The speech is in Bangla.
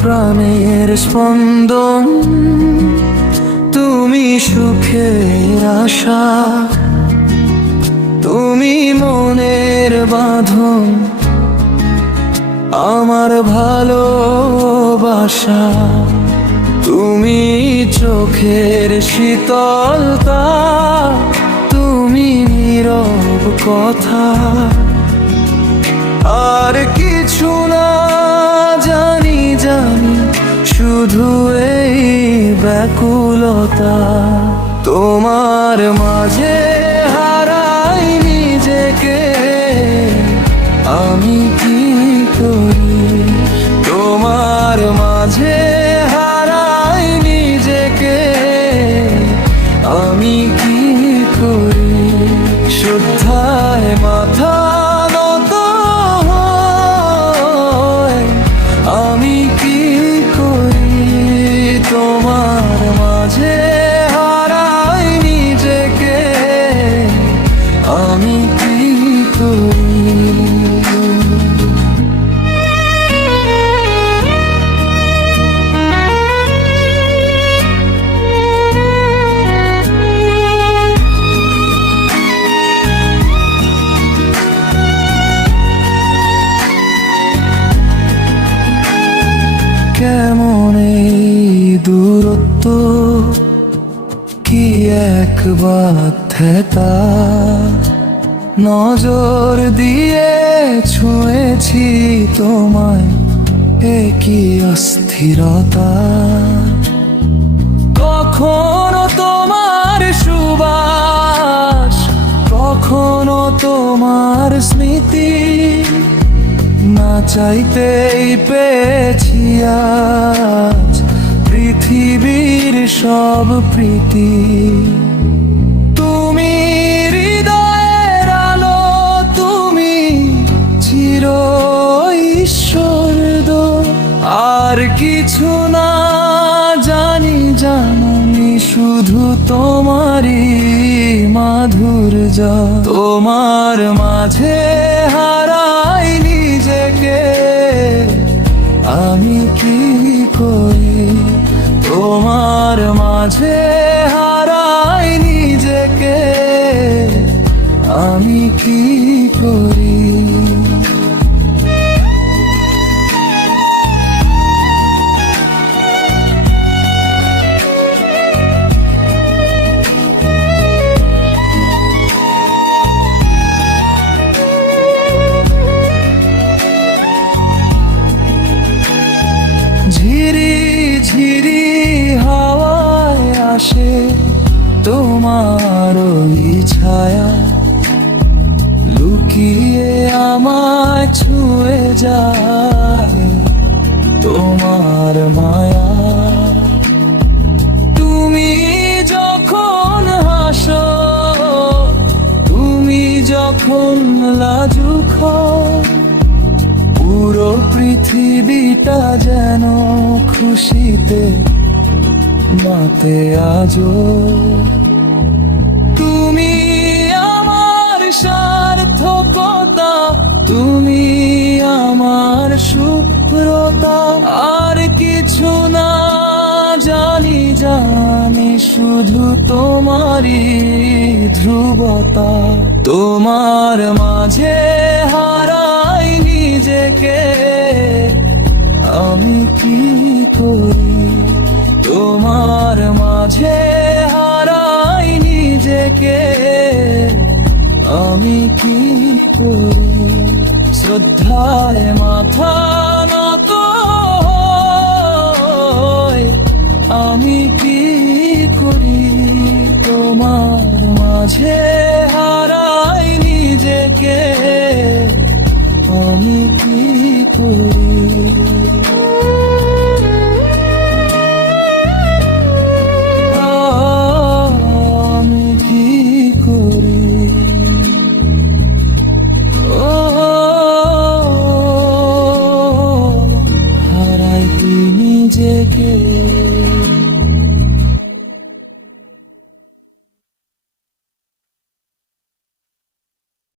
প্রাণের স্পন্দন, তুমি সুখের আশা, তুমি মনের বাঁধন, আমার ভালোবাসা। তুমি চোখের শীতলতা, তুমি নীরব কথা, আর কিছু না জানি শুধু এই ব্যাকুলতা। তোমার মাঝে হারাই নিজেকে, আমি কি করি? তোমার মাঝে হারাই নিজেকে, আমি কি করি? শ্রদ্ধায় মাথা নত হয়, আমি কি করি? তোমার মাঝে হারাই নিজেকে, আমি কি করি? কেমন এই দূরত্ব, কি এক বাধ্যতা, নজর দিয়ে ছুঁয়েছি তোমায়, এ কি অস্থিরতা। কখনো তোমার সুবাস, কখনো তোমার স্মৃতি, না চাইতেই পেয়েছি আজ পৃথিবীর সব প্রীতি। তুমি হৃদয়ের আলো, তুমি চির ঈশ্বর, আর কিছু না জানি শুধু তোমারই মাধুর্য। তোমার মাঝে হারাই নিজেকে, আমি কি করি? তোমার মাঝে হারাই নিজেকে, আমি কি করি? ঝিরি ঝিরি হাওয়ায় আসে তোমার ওই ছায়া, লুকিয়ে আমায় ছুঁয়ে যায় তোমার মায়া। তুমি যখন হাসো, তুমি যখন লাজুক হও, পুরো পৃথিবীটা যেন খুশিতে মাতে আজো। তুমি আমার সার্থকতা, তুমি আমার শুভ্রতা, আর কিছু না জানি শুধু তোমারই ধ্রুবতা। তোমার মাঝে হারাই নিজেকে, আমি কি করি? তোমার মাঝে হারাই নিজেকে, আমি কি করি? শ্রদ্ধায় মাথা নত হয়, আমি কি করি? তোমার মাঝে হারাই নিজেকে,